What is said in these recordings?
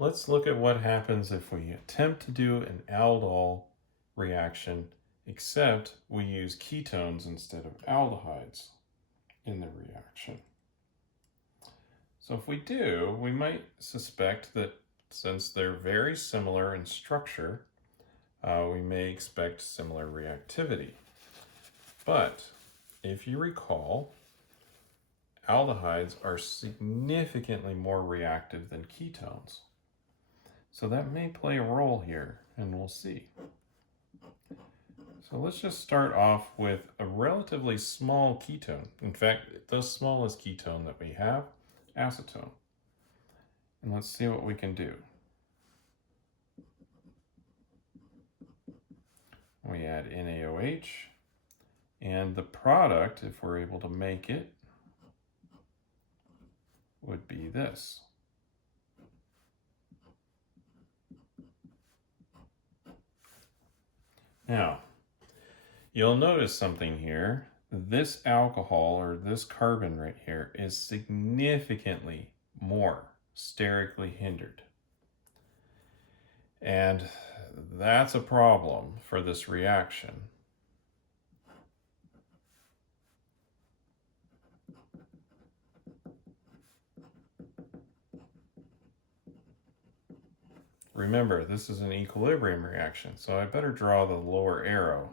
let's look at what happens if we attempt to do an aldol reaction, except we use ketones instead of aldehydes in the reaction. So if we do, we might suspect that since they're very similar in structure, we may expect similar reactivity. But if you recall, aldehydes are significantly more reactive than ketones. So that may play a role here, and we'll see. So let's just start off with a relatively small ketone. In fact, the smallest ketone that we have, acetone. And let's see what we can do. We add NaOH, and the product, if we're able to make it, would be this. Now, you'll notice something here. This alcohol, or this carbon right here, is significantly more sterically hindered. And that's a problem for this reaction. Remember, this is an equilibrium reaction, so I better draw the lower arrow.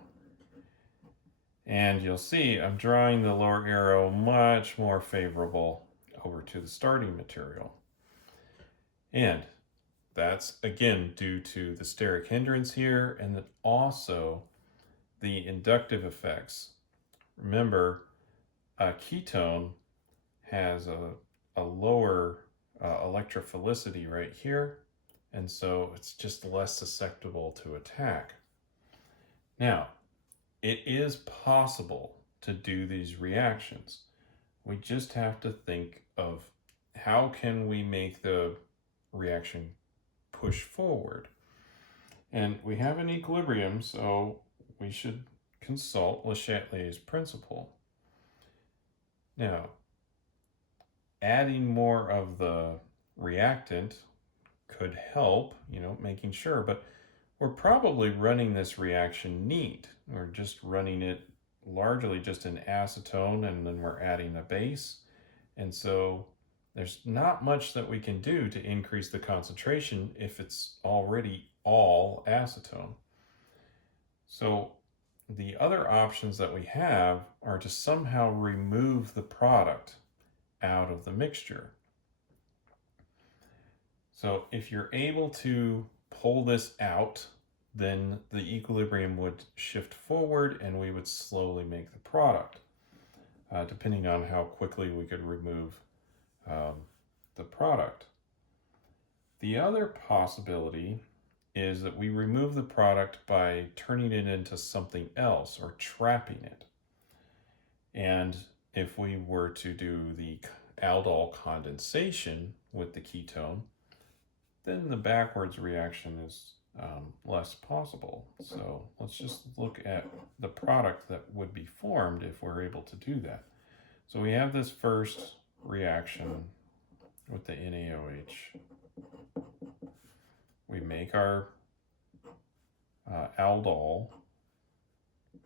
And you'll see I'm drawing the lower arrow much more favorable over to the starting material. And that's, again, due to the steric hindrance here, and then also the inductive effects. Remember, a ketone has a lower electrophilicity right here, and so it's just less susceptible to attack. Now, it is possible to do these reactions. We just have to think of how can we make the reaction push forward. And we have an equilibrium, so we should consult Le Chatelier's principle. Now, adding more of the reactant could help, making sure, but we're probably running this reaction neat. We're just running it largely just in acetone, and then we're adding a base. And so there's not much that we can do to increase the concentration if it's already all acetone. So the other options that we have are to somehow remove the product out of the mixture. So if you're able to pull this out, then the equilibrium would shift forward and we would slowly make the product, depending on how quickly we could remove the product. The other possibility is that we remove the product by turning it into something else or trapping it. And if we were to do the aldol condensation with the ketone, then the backwards reaction is less possible. So let's just look at the product that would be formed if we're able to do that. So we have this first reaction with the NaOH. We make our aldol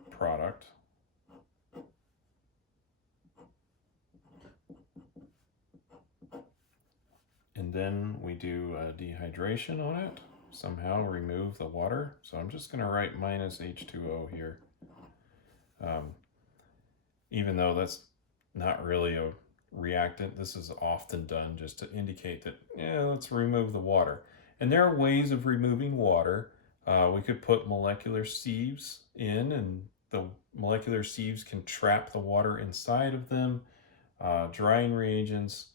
product. And then we do a dehydration on it, somehow remove the water. So I'm just going to write minus H2O here, even though that's not really a reactant. This is often done just to indicate that, let's remove the water. And there are ways of removing water. We could put molecular sieves in, and the molecular sieves can trap the water inside of them. Drying reagents,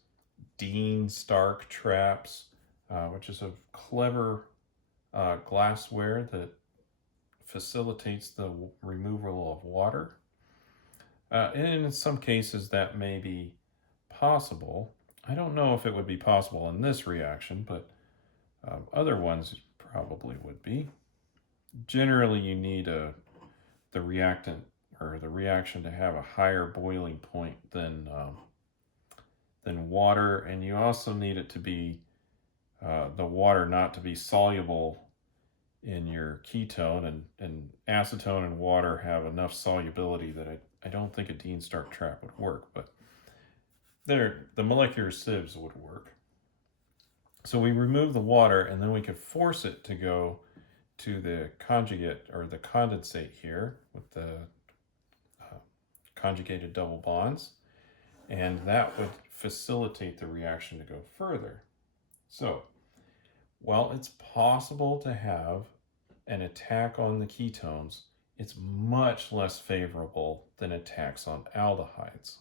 Dean Stark traps, which is a clever glassware that facilitates the removal of water. And in some cases that may be possible. I don't know if it would be possible in this reaction, but other ones probably would be. Generally, you need the reactant or the reaction to have a higher boiling point than water, and you also need it to be the water not to be soluble in your ketone, and acetone and water have enough solubility that I don't think a Dean Stark trap would work, but the molecular sieves would work. So we remove the water, and then we could force it to go to the conjugate or the condensate here with the conjugated double bonds, and that would facilitate the reaction to go further. So, while it's possible to have an attack on the ketones, it's much less favorable than attacks on aldehydes.